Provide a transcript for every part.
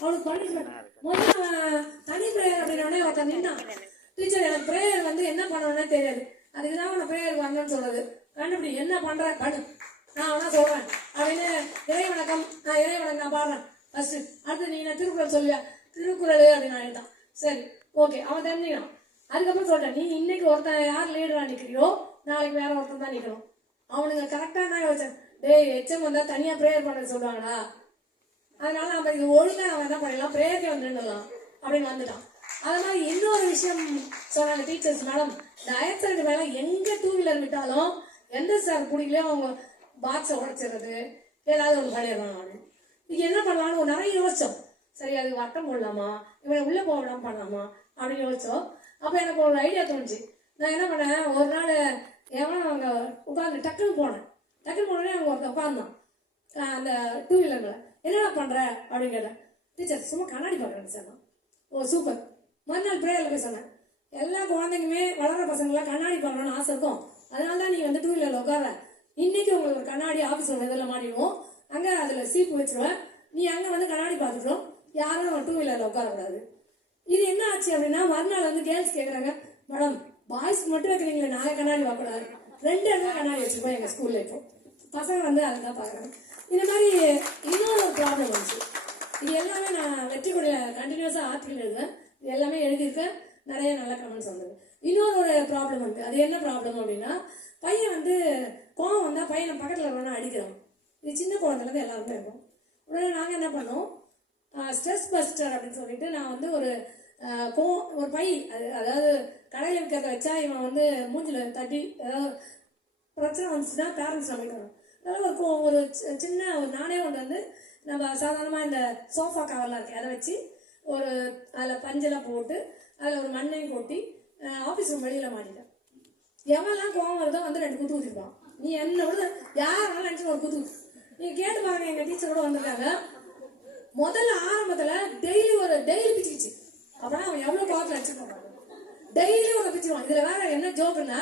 அவனுக்கு பனிஷ்மெண்ட் முதல்ல தனி பிரேயர் அப்படின்னே ஒருத்தன் நின்னான். டீச்சர் எனக்கு பிரேயர் வந்து என்ன பண்ணணும்னே தெரியாது. அதுக்கு தான் அவனை பிரேயர் வந்தேன்னு சொல்றது கண்டுபிடி என்ன பண்ற? பண்ணு நான் அவனா சொல்றேன். அப்படின்னு இறை வணக்கம் நான் இறை வணக்கம் நான் பாடுறேன். ஃபர்ஸ்ட் அடுத்து நீ என்ன திருக்குறள் சொல்லியா திருக்குறள் அப்படின்னு ஆயிட்டான் சரி ஓகே அவன் தெரிஞ்சுக்கான் அதுக்கப்புறம் சொல்லிட்டேன் நீ இன்னைக்கு ஒருத்தன் யார் லீடரா நிக்கிறியோ நாளைக்கு வேற ஒருத்தன் தான் நிக்கணும். அவனுங்க கரெக்டா தான் யோசிச்சேன் டேய் எச்சம் வந்தா தனியா பிரேயர் பண்ண சொல்லுவாங்கடா. அதனால நம்ம இது ஒழுங்கா அவன் என்ன பண்ணிடலாம்? பிரேயர்க்கே வந்து அப்படின்னு வந்துட்டான். அதனால இன்னொரு விஷயம் சொன்னாங்க டீச்சர்ஸ் மேடம் இந்த ஆயிரத்தி மேலே எங்க டூ வீலர் விட்டாலும் எந்த சார் பிடிக்கலையோ அவங்க பாக்ஸை உடைச்சிடுறது. ஏதாவது ஒன்று பண்ணிடுவாங்க அவனு இது என்ன பண்ணலாம்னு ஒரு நிறைய யோசிச்சோம். சரி அது வட்டம் போடலாமா? இவனை உள்ள போக பண்ணலாமா? அப்படின்னு யோசிச்சோம். அப்போ எனக்கு ஒரு ஐடியா தோணுச்சு. நான் என்ன பண்ணேன்? ஒரு நாள் எவனோ அங்கே உட்காந்து டக்குன்னு போனேன். டக்குன்னு போனோடனே அவங்க ஒருத்தர் உட்காந்தான் அந்த டூ வீலரில் என்னடா பண்ணுற அப்படின்னு கேட்டேன். டீச்சர் சும்மா கண்ணாடி பார்க்குறேன் சார் நான் ஓ சூப்பர் மறுநாள் ப்ரேயரில் போய் சொன்னேன். எல்லா குழந்தைங்களுமே வளர்ற பசங்களாம் கண்ணாடி பார்க்கணும்னு ஆசை இருக்கும். அதனால தான் நீ வந்து டூ வீலரில் உட்கார. இன்னைக்கு உங்களுக்கு ஒரு கண்ணாடி ஆஃபீஸில் இதில் மாட்டிடுவோம். அங்கே அதில் சீப்பு வச்சிருவேன் நீ அங்கே வந்து கண்ணாடி பார்த்துக்கிறோம் யாரும் டூ வீலரில் உட்காரக்கூடாது. இது என்ன ஆச்சு அப்படின்னா மறுநாள் வந்து கேர்ள்ஸ் கேட்குறாங்க மேடம் பாய்ஸ் மட்டும் வைக்கிறீங்களே நாங்கள் கண்ணாடி பார்க்கக்கூடாது. ரெண்டு இடத்துல கண்ணாடி வச்சுருப்போம் எங்கள் ஸ்கூல்ல இப்போ. பசங்க வந்து அதுதான் பார்க்குறாங்க. இந்த மாதிரி இன்னொரு ஒரு ப்ராப்ளம் வந்துச்சு. இது எல்லாமே நான் வெற்றி கொடிய கண்டினியூஸாக ஆற்றிட்டு எழுதுவேன். இது எல்லாமே எழுதியிருக்க நிறைய நல்ல கமெண்ட்ஸ் வந்தது. இன்னொரு ஒரு ப்ராப்ளம் வந்து அது என்ன ப்ராப்ளம் அப்படின்னா பையன் வந்து கோவம் வந்தால் பையனை பக்கத்தில் இருக்கணும் அடிக்கிறான். இது சின்ன குழந்தைலேருந்து எல்லாருமே இருக்கும். உடனே நாங்கள் என்ன பண்ணோம்? ஸ்ட்ரெஸ் பஸ்டர் அப்படின்னு சொல்லிட்டு நான் வந்து ஒரு கோ ஒரு பை அது அதாவது கடையில் விற்கிறத வச்சா இவன் வந்து மூஞ்சில் தட்டி ஏதாவது பிரச்சனை வந்துச்சுன்னா பேரண்ட்ஸ் அமைக்கணும் அதனால ஒரு கோ- ஒரு சின்ன ஒரு நானே ஒன்று வந்து நம்ம சாதாரணமாக இந்த சோஃபா கவர்லாம் இருக்கு. அதை வச்சு ஒரு அதில் பஞ்செல்லாம் போட்டு அதில் ஒரு மண்ணையும் கொட்டி ஆஃபீஸ் ரூம் வெளியில் மாட்டிட்டேன். எவன்லாம் கோவம் வருதோ வந்து ரெண்டு குத்து ஊற்றிருப்பான் நீ என்ன விட வேணாலும் நினச்சி ஒரு குத்து ஊத்து. கேட்டு பாருங்க எங்கள் டீச்சர் கூட வந்திருக்காங்க. முதல்ல ஆரம்பத்தில் டெய்லி ஒரு டெய்லி பிச்சுக்கிச்சு. அப்புறம் அவன் எவ்வளவு கோவத்துல அடிச்சிருப்பான் டெய்லி ஒரு பிச்சுவான் இதில் வேற என்ன ஜோக்குன்னா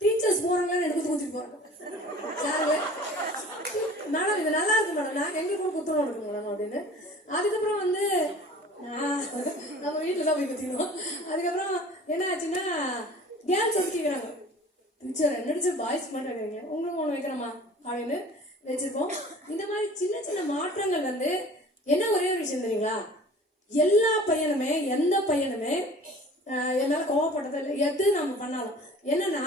டீச்சர்ஸ் போறாங்களா எடுத்து குத்திட்டு போறாங்க சாரு மேடம் நாங்கள் இருக்கு நாங்க எங்க கூட குத்துறோம் இருக்கு அப்படின்னு. அதுக்கப்புறம் வந்து நம்ம வீட்டுல தான் போய் குத்திடுவோம் அதுக்கப்புறம் என்ன ஆச்சுன்னா கேர்ள்ஸ் வந்து கேட்குறாங்க டீச்சர் என்னடிச்சு பாய்ஸ் மட்டும் வைக்கிறீங்க உங்களுக்கு ஒன்று வைக்கிறோமா அப்படின்னு வச்சிருக்கோம் இந்த மாதிரி சின்ன சின்ன மாற்றங்கள் வந்து என்ன ஒரே ஒரு விஷயம் தெரியுங்களா? எல்லா பையனுமே எந்த பையனுமே என்னால் என் கோவப்பட்டது இல்லை எது நம்ம பண்ணாலும் என்னன்னா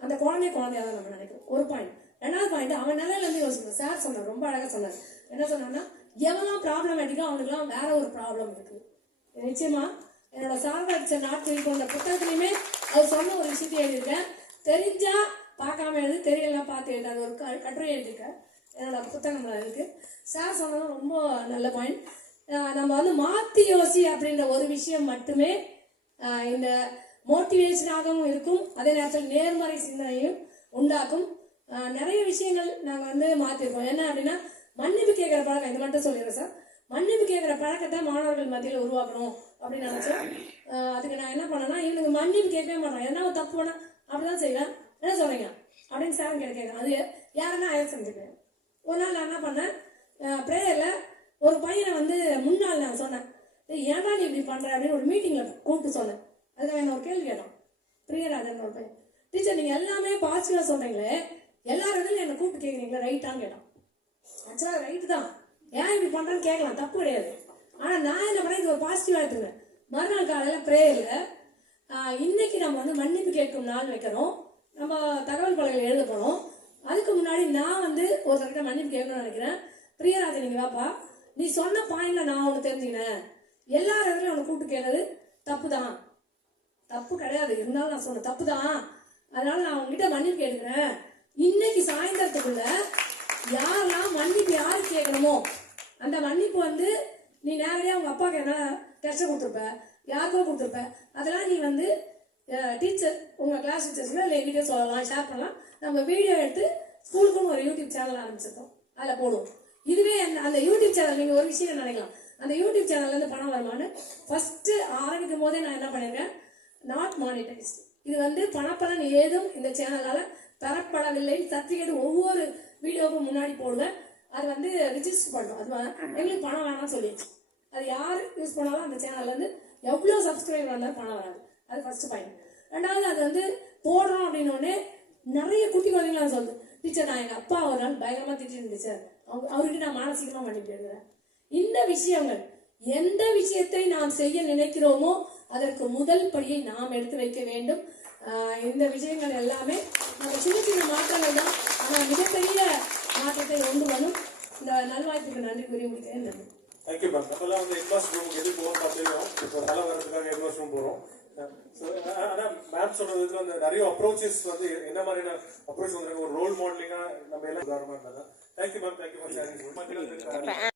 அந்த குழந்தைய குழந்தையாக தான் நம்ம நினைக்கிறோம். ஒரு பாயிண்ட் ரெண்டாவது பாயிண்ட் அவன் நல்ல இருந்து யோசிக்கணும் சார் சொன்னார் ரொம்ப அழகா சொன்னார். என்ன சொன்னான்னா எவெல்லாம் ப்ராப்ளமேட்டிக்கோ அவனுக்குலாம் வேற ஒரு ப்ராப்ளம் இருக்கு. நிச்சயமா என்னோட சார்பு அடிச்ச நாட்கள் போன்ற புத்தகத்துலையுமே அவர் சொன்ன ஒரு விஷயத்தை எழுதியிருக்கேன். தெரிஞ்சா பார்க்காம எழுது தெரியலாம் பார்த்து எழுது. அது ஒரு க- கட்டுரை எழுதியிருக்கேன். என்னோட புத்தகம்ல இருக்கு. சார் சொன்னதும் ரொம்ப நல்ல பாயிண்ட் நம்ம வந்து மாத்தி யோசி அப்படின்ற ஒரு விஷயம் மட்டுமே இந்த மோட்டிவேஷனாகவும் இருக்கும். அதே நேரத்தில் நேர்மறை சிந்தனையும் உண்டாக்கும். நிறைய விஷயங்கள் நாங்கள் வந்து மாற்றிருக்கோம் என்ன அப்படின்னா மன்னிப்பு கேட்குற பழக்கம் இது மட்டும் சொல்லிடுறேன் சார். மன்னிப்பு கேட்குற பழக்கத்தை மாணவர்கள் மத்தியில் உருவாக்கணும் அப்படின்னு நினச்சேன் அதுக்கு நான் என்ன பண்ணேன்னா இவனுக்கு மன்னிப்பு கேட்கவே மாட்டான் என்ன ஒரு தப்பு பண்ண அப்படிதான் செய்வேன். என்ன சொல்றீங்க? அப்படின்னு சார் கிட்ட கேட்குறேன். அது யாருன்னா அயர் செஞ்சுக்கிறேன் ஒரு நாள் நான் என்ன பண்ணேன்? ப்ரேயரில் ஒரு பையனை வந்து முன்னாள் நான் சொன்னேன். ஏன்டா நீ இப்படி பண்ணுற அப்படின்னு ஒரு மீட்டிங்கில் கூப்பிட்டு சொன்னேன். அதுக்கு என்ன ஒரு கேள்வி கேட்டான். பிரியராஜன் ஒரு பையன். டீச்சர் நீங்கள் எல்லாமே பாசிட்டிவாக சொல்கிறீங்களே எல்லா இடத்துலையும் என்னை கூப்பிட்டு கேட்குறீங்களா ரைட்டான்னு கேட்டான். ஆக்சுவலாக ரைட்டு தான். ஏன் இப்படி பண்ணுறேன்னு கேட்கலாம். தப்பு கிடையாது. ஆனால் நான் என்ன பண்ணேன்? இது ஒரு பாசிட்டிவாக எடுத்துக்கிறேன் மறுநாள் காலையில் ப்ரேயரில் இன்னைக்கு நம்ம வந்து மன்னிப்பு கேட்கும் நாள் வைக்கிறோம் நம்ம தகவல் பலகையில் எழுத போகிறோம் அதுக்கு முன்னாடி நான் வந்து ஒருத்தர்கிட்ட மன்னிப்பு கேட்கணும்னு நினைக்கிறேன். பிரியராஜன் நீங்க வாப்பா. நீ சொன்ன பாயிண்ட்ல நான் உனக்கு தெரிஞ்சுக்கினேன். எல்லா இடத்துலையும் உனக்கு கூப்பிட்டு கேட்டது தப்பு தான் தப்பு கிடையாது. இருந்தாலும் நான் சொன்னேன். தப்பு தான் அதனால நான் உங்ககிட்ட மன்னிப்பு கேட்கிறேன் இன்னைக்கு சாயந்தரத்துக்குள்ள யாரெல்லாம் மன்னிப்பு யாரு கேட்கணுமோ அந்த மன்னிப்பு வந்து நீ நேரடியாக உங்க அப்பாவுக்கு என்ன டெஸ்ட்டை கொடுத்துருப்ப யாருக்கோ கொடுத்துருப்ப அதெல்லாம் நீ வந்து டீச்சர் உங்க கிளாஸ் டீச்சர்ஸ்ல இல்லை எங்கிட்ட சொல்லலாம் ஷேர் பண்ணலாம். நம்ம வீடியோ எடுத்து ஸ்கூலுக்குன்னு ஒரு யூடியூப் சேனல் ஆரம்பிச்சிருக்கோம். அதில் போடுவோம். இதுவே அந்த- அந்த யூடியூப் சேனல் நீங்க ஒரு விஷயம் நினைக்கலாம். அந்த யூடியூப் சேனல்ல இருந்து பணம் வருமானு ஃபர்ஸ்ட் ஆரம்பிக்கும் போதே நான் என்ன பண்ணிருக்கேன்? நாட் மானிட்டைஸ்ட் இது வந்து பணப்பலன் ஏதும் இந்த சேனலால தரப்படவில்லை. சர்டிஃபிகேட் ஒவ்வொரு வீடியோவுக்கும் முன்னாடி போடுவேன் அது வந்து ரிஜிஸ்டர் பண்ணும் அது எங்களுக்கு பணம் வேணாம்னு சொல்லிடுச்சு அது யார் யூஸ் பண்ணாலும் அந்த சேனல்ல இருந்து எவ்வளோ சப்ஸ்கிரைபர் வந்தாலும் பணம் வராது. அது ஃபர்ஸ்ட் பாயிண்ட் ரெண்டாவது அது வந்து போடுறோம் அப்படின்னோடனே நிறைய குட்டி குழந்தைங்களாம் சொல்லுது. டீச்சர் நான் எங்கள் அப்பா ஒரு நாள் பயங்கரமாக திட்டிட்டு டீச்சர் அவங்க அவர்கிட்ட நான் மானசீகமாக பண்ணிட்டு இருக்கிறேன் இந்த விஷயங்கள் எந்த விஷயத்தை நாம் செய்ய நினைக்கிறோமோ அதற்கு முதல் படியை நாம் எடுத்து வைக்க வேண்டும். இந்த விஷயங்கள் எல்லாமே நம்ம சின்ன சின்ன மாற்றங்கள் தான். ஆனால் மிகப்பெரிய மாற்றத்தை கொண்டு வரும். இந்த நல்வாய்ப்புக்கு நன்றி கூறி முடிக்கிறேன். நன்றி. தேங்க்யூ மேம் நம்மளாம் வந்து ஹெட்மாஸ்டர் ரூமுக்கு எது போகிறோம் பார்த்துருக்கோம் இப்போ தலை வர்றதுக்காக ஹெட்மாஸ்டர் ரூம் போகிறோம் ஆனால் மேம் சொன்ன விதத்தில் வந்து நிறைய அப்ரோச்சஸ் வந்து என்ன மாதிரியான அப்ரோச் வந்துருக்கு? ஒரு ரோல் மாடலிங்காக நம்ம எல்லாம் உதாரணமாக இருந்தாங்க thank you ma'am thank you for sharing வந்து